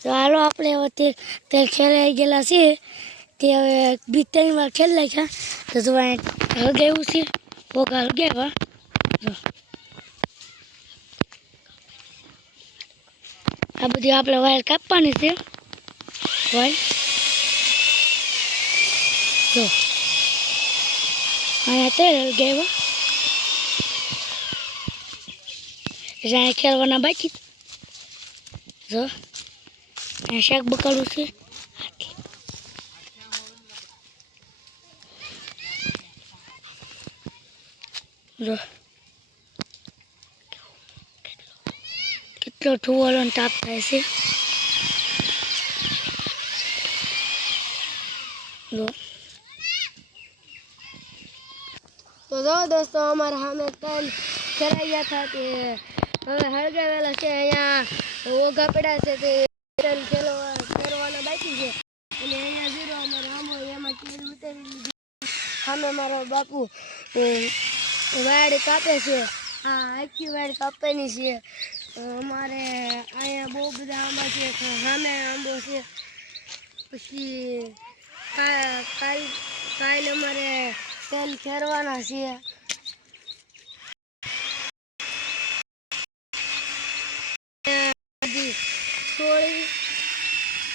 તો હાલો આપણે હવે તેલ ખેલાઈ ગયેલા છે તે હવે 2-3 વાર ખેલાઈ છે તો જો હળગાવ્યું છે ભોગા હળગાવ્યા આ બધી આપણે વાયર કાપવાની છે વાયર જો અહીંયા તેલ હળગાવ્યા અહીંયા ખેલવાના બાકી જો અહીંયા શાક બકાલું છે જો કેટલો ઠુવાલો તાપ થાય છે જો તો જો દોસ્તો અમારા સામે તેલ ખેલાઈ ગયા હતા તે હવે હળગાવેલા છે અહીંયા ઓઘા પડ્યા છે તે તેલ ખેલવાના બાકી છે અને અહીંયા ઝીરો અમારા આમો એમાં તેલ ઉતારી લીધું સામે મારો બાપુ વાડ કાપે છે હા આખી વાડ કાપવાની છે અમારે અહીંયા બહુ બધા આંબા છે સામે આંબો છે પછી કાલ અમારે તેલ ખેરવાના છે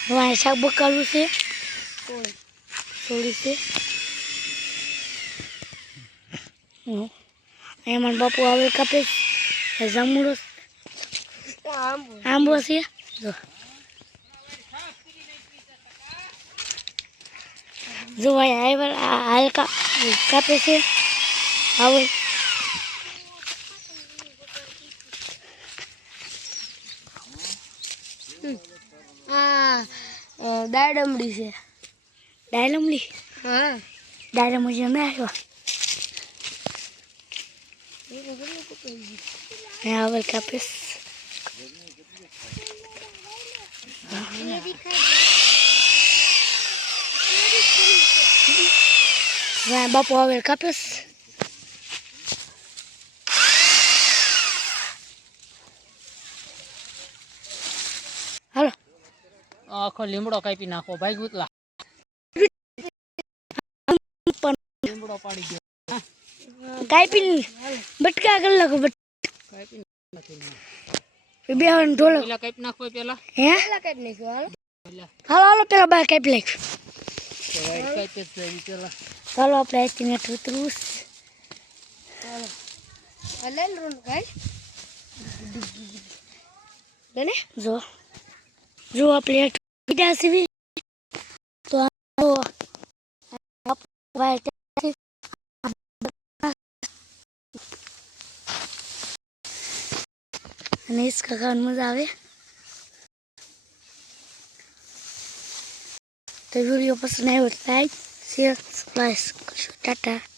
સોળી શાક બકાલું છે સોળી છે અહીંયા મારા બાપુ આવે કાપે જાંબુડો આંબો છે જો અહીંયા હાલ કાપે છે આવે દાડમડી છે દાડમડી હા દાડમડી અમે આવ્યો હવે કાપે બાપુ હવે કાપે હાલો આખો લીમડો કાપી નાખો ભાઈ ગુતલા લીમડો પાડી ગયો કાપી બટકા કરી નાખો કાપી બે ઢોલો પેલા કાપી નાખો પેલા હે પેલા કાપી નાખો હાલો હાલો પેલા બાર કાપી નાખો ચાલો આપણે અહીંથી નેટ ઉતરવું જો જો આપણે બીજા સીવી તો અને इसका खाने मजा आवे तो वीडियो पसंद आए तो लाइक शेयर सब्सक्राइब टाटा।